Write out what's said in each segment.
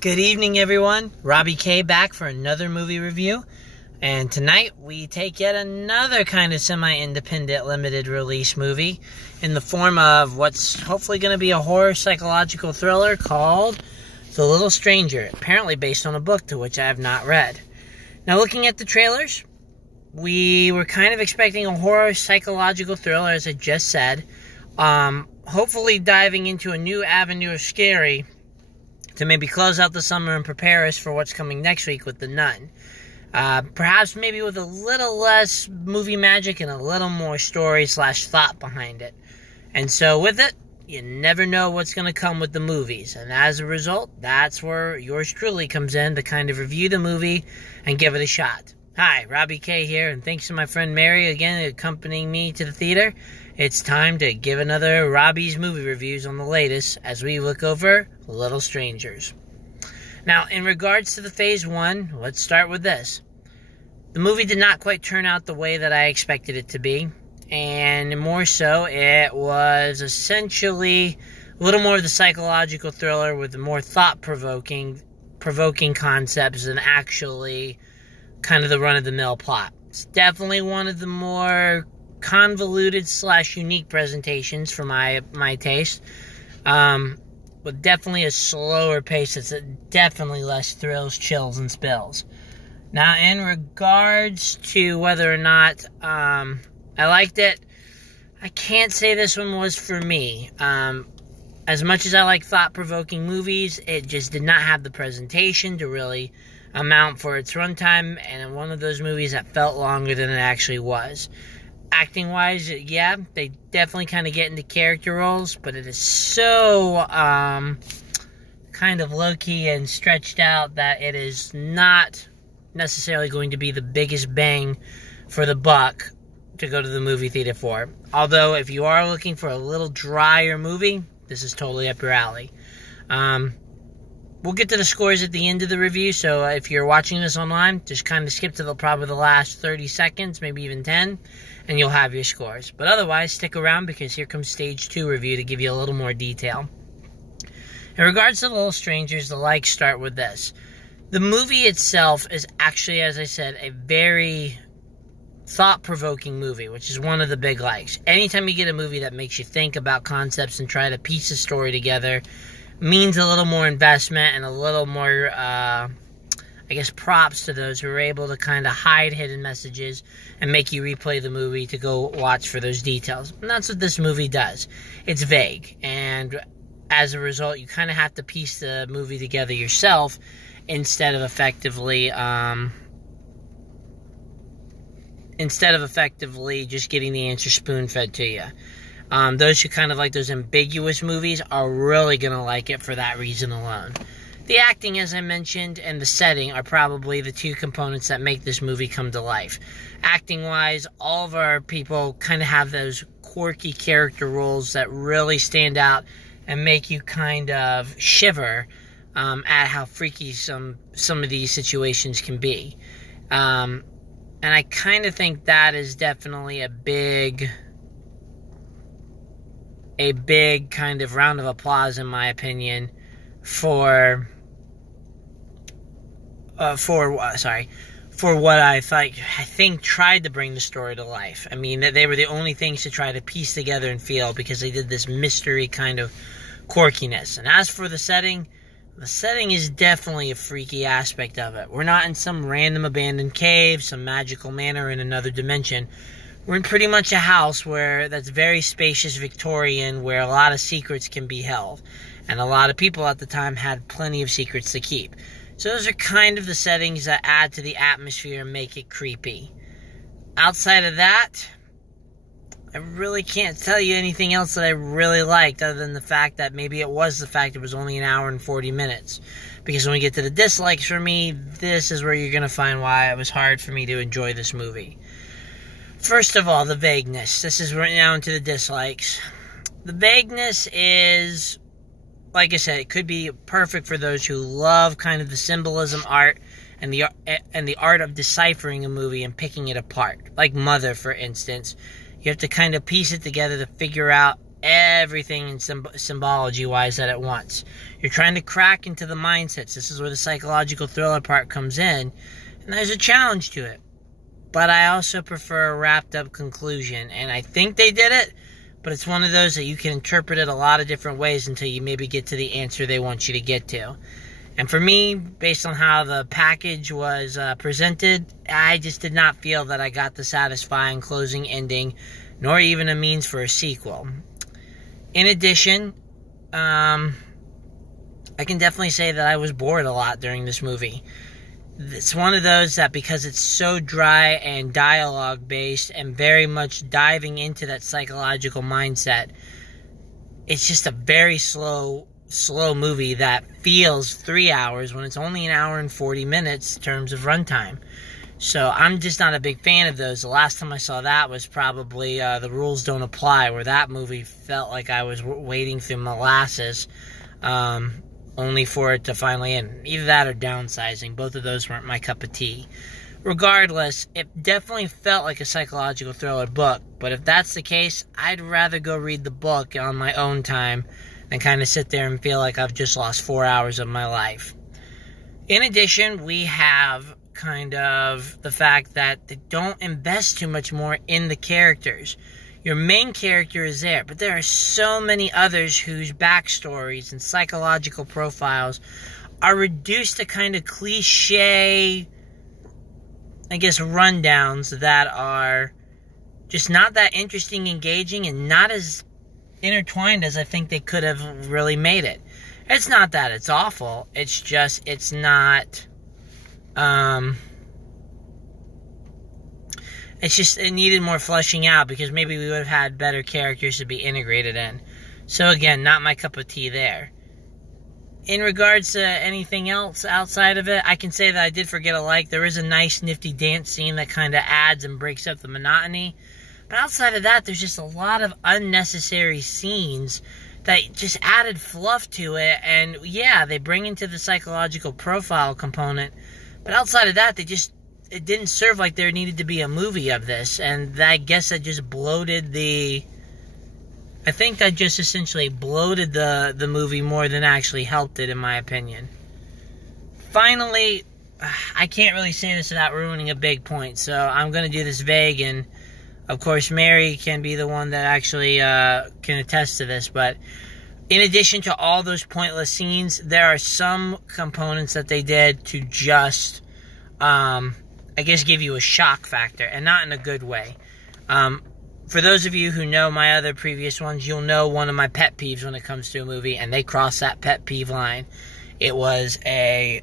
Good evening, everyone. Robbie K back for another movie review. And tonight we take yet another kind of semi-independent limited release movie in the form of what's hopefully going to be a horror psychological thriller called The Little Stranger, apparently based on a book to which I have not read. Now, looking at the trailers, we were kind of expecting a horror psychological thriller, as I just said. Hopefully diving into a new avenue of scary to maybe close out the summer and prepare us for what's coming next week with The Nun. Perhaps maybe with a little less movie magic and a little more story/thought behind it. And so with it, you never know what's going to come with the movies. And as a result, that's where yours truly comes in to kind of review the movie and give it a shot. Hi, Robbie K here, and thanks to my friend Mary again accompanying me to the theater. It's time to give another Robbie's movie reviews on the latest as we look over Little Strangers. Now, in regards to the Phase 1, let's start with this. The movie did not quite turn out the way that I expected it to be, and more so, it was essentially a little more of the psychological thriller with the more thought-provoking concepts than actually kind of the run-of-the-mill plot. It's definitely one of the more convoluted/unique presentations for my taste, with definitely a slower pace. It's definitely less thrills, chills, and spills. Now, in regards to whether or not I liked it, I can't say this one was for me. As much as I like thought-provoking movies, it just did not have the presentation to really amount for its runtime, and one of those movies that felt longer than it actually was. Acting-wise, yeah, they definitely kind of get into character roles, but it is so kind of low-key and stretched out that it is not necessarily going to be the biggest bang for the buck to go to the movie theater for. Although, if you are looking for a little drier movie, this is totally up your alley. We'll get to the scores at the end of the review, so if you're watching this online, just kind of skip to probably the last 30 seconds, maybe even 10, and you'll have your scores. But otherwise, stick around because here comes Stage 2 review to give you a little more detail. In regards to Little Strangers, the likes start with this. The movie itself is actually, as I said, a very thought-provoking movie, which is one of the big likes. Anytime you get a movie that makes you think about concepts and try to piece the story together, means a little more investment and a little more, props to those who are able to kind of hide hidden messages and make you replay the movie to go watch for those details. And that's what this movie does. It's vague, and as a result, you kind of have to piece the movie together yourself instead of effectively just getting the answer spoon-fed to you. Those who kind of like those ambiguous movies are really going to like it for that reason alone. The acting, as I mentioned, and the setting are probably the two components that make this movie come to life. Acting-wise, all of our people kind of have those quirky character roles that really stand out and make you kind of shiver at how freaky some of these situations can be. And I kind of think that is definitely a big kind of round of applause, in my opinion, for what I think tried to bring the story to life. I mean, they were the only things to try to piece together and feel, because they did this mystery kind of quirkiness. And as for the setting is definitely a freaky aspect of it. We're not in some random abandoned cave, some magical manor in another dimension. We're in pretty much a house that's very spacious, Victorian, where a lot of secrets can be held. And a lot of people at the time had plenty of secrets to keep. So those are kind of the settings that add to the atmosphere and make it creepy. Outside of that, I really can't tell you anything else that I really liked, other than the fact that maybe it was only an hour and 40 minutes. Because when we get to the dislikes for me, this is where you're going to find why it was hard for me to enjoy this movie. First of all, the vagueness. This is right now into the dislikes. The vagueness is, like I said, it could be perfect for those who love kind of the symbolism art and the art of deciphering a movie and picking it apart. Like Mother, for instance. You have to kind of piece it together to figure out everything in symbology-wise at once. You're trying to crack into the mindsets. This is where the psychological thriller part comes in, and there's a challenge to it. But I also prefer a wrapped-up conclusion, and I think they did it, but it's one of those that you can interpret it a lot of different ways until you maybe get to the answer they want you to get to. And for me, based on how the package was presented, I just did not feel that I got the satisfying closing ending, nor even a means for a sequel. In addition, I can definitely say that I was bored a lot during this movie. It's one of those that because it's so dry and dialogue-based and very much diving into that psychological mindset, it's just a very slow movie that feels 3 hours when it's only an hour and 40 minutes in terms of runtime. So I'm just not a big fan of those. The last time I saw that was probably The Rules Don't Apply, where that movie felt like I was wading through molasses, only for it to finally end. Either that or Downsizing. Both of those weren't my cup of tea. Regardless, it definitely felt like a psychological thriller book, but if that's the case, I'd rather go read the book on my own time than kind of sit there and feel like I've just lost 4 hours of my life. In addition, we have kind of the fact that they don't invest too much more in the characters. Your main character is there, but there are so many others whose backstories and psychological profiles are reduced to kind of cliche, I guess, rundowns that are just not that interesting, engaging, and not as intertwined as I think they could have really made it. It's not that it's awful, it's just, it's not, it's just, it needed more fleshing out because maybe we would have had better characters to be integrated in. So again, not my cup of tea there. In regards to anything else outside of it, I can say that I did forget a like. There is a nice nifty dance scene that kind of adds and breaks up the monotony. But outside of that, there's just a lot of unnecessary scenes that just added fluff to it. And yeah, they bring into the psychological profile component. But outside of that, it didn't serve like there needed to be a movie of this. And I guess that just bloated I think that just essentially bloated the movie more than actually helped it, in my opinion. Finally, I can't really say this without ruining a big point, so I'm going to do this vague, and of course Mary can be the one that actually can attest to this, but in addition to all those pointless scenes, there are some components that they did to just, I guess, give you a shock factor, and not in a good way. For those of you who know my other previous ones, you'll know one of my pet peeves when it comes to a movie, and they cross that pet peeve line. It was a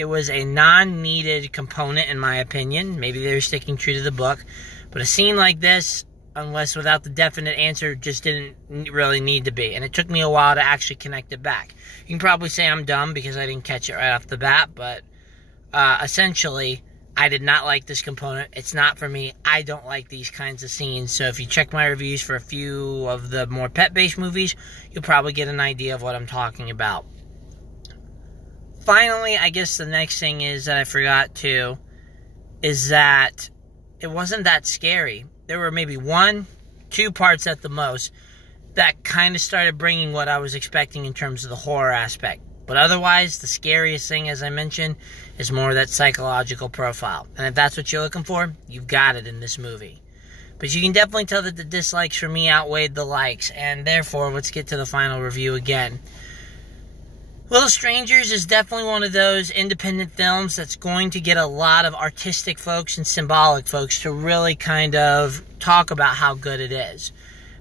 non-needed component, in my opinion. Maybe they were sticking true to the book, but a scene like this, unless without the definite answer, just didn't really need to be, and it took me a while to actually connect it back. You can probably say I'm dumb because I didn't catch it right off the bat, but essentially, I did not like this component. It's not for me. I don't like these kinds of scenes. So if you check my reviews for a few of the more pet-based movies, you'll probably get an idea of what I'm talking about. Finally, I guess the next thing is that I forgot to, is that it wasn't that scary. There were maybe 1-2 parts at the most that kind of started bringing what I was expecting in terms of the horror aspect. But otherwise, the scariest thing, as I mentioned, is more of that psychological profile. And if that's what you're looking for, you've got it in this movie. But you can definitely tell that the dislikes for me outweighed the likes. And therefore, let's get to the final review again. Little Strangers is definitely one of those independent films that's going to get a lot of artistic folks and symbolic folks to really kind of talk about how good it is.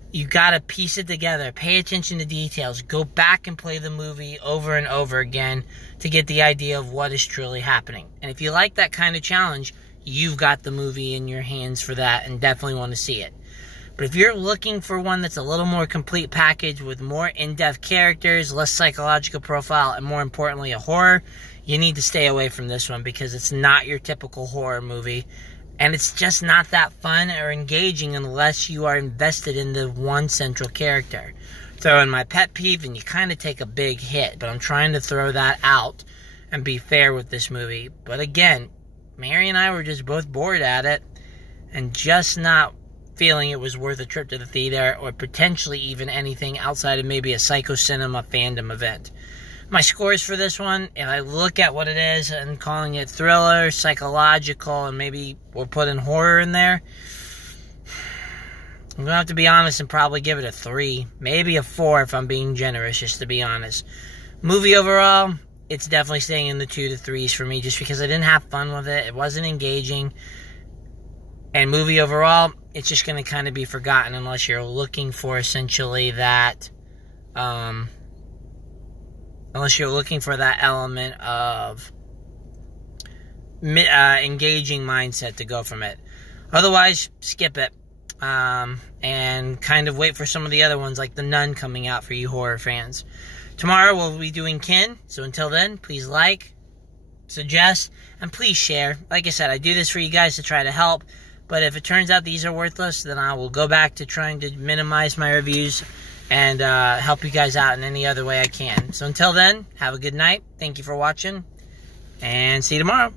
You gotta piece it together, pay attention to details, go back and play the movie over and over again to get the idea of what is truly happening. And if you like that kind of challenge, you've got the movie in your hands for that and definitely want to see it. But if you're looking for one that's a little more complete package with more in-depth characters, less psychological profile, and more importantly, a horror, you need to stay away from this one because it's not your typical horror movie. And it's just not that fun or engaging unless you are invested in the one central character. Throw in my pet peeve and you kind of take a big hit. But I'm trying to throw that out and be fair with this movie. But again, Mary and I were just both bored at it. And just not feeling it was worth a trip to the theater, or potentially even anything outside of maybe a Psycho Cinema fandom event. My scores for this one, if I look at what it is and calling it thriller, psychological, and maybe we'll put in horror in there, I'm going to have to be honest and probably give it a 3, maybe a 4 if I'm being generous, just to be honest. Movie overall, it's definitely staying in the 2 to 3s for me, just because I didn't have fun with it. It wasn't engaging. And movie overall, it's just going to kind of be forgotten unless you're looking for essentially that, unless you're looking for that element of engaging mindset to go from it. Otherwise, skip it. And kind of wait for some of the other ones like The Nun coming out for you horror fans. Tomorrow we'll be doing Kin, so until then, please like, suggest, and please share. Like I said, I do this for you guys to try to help, but if it turns out these are worthless, then I will go back to trying to minimize my reviews and help you guys out in any other way I can. So until then, have a good night. Thank you for watching, and see you tomorrow.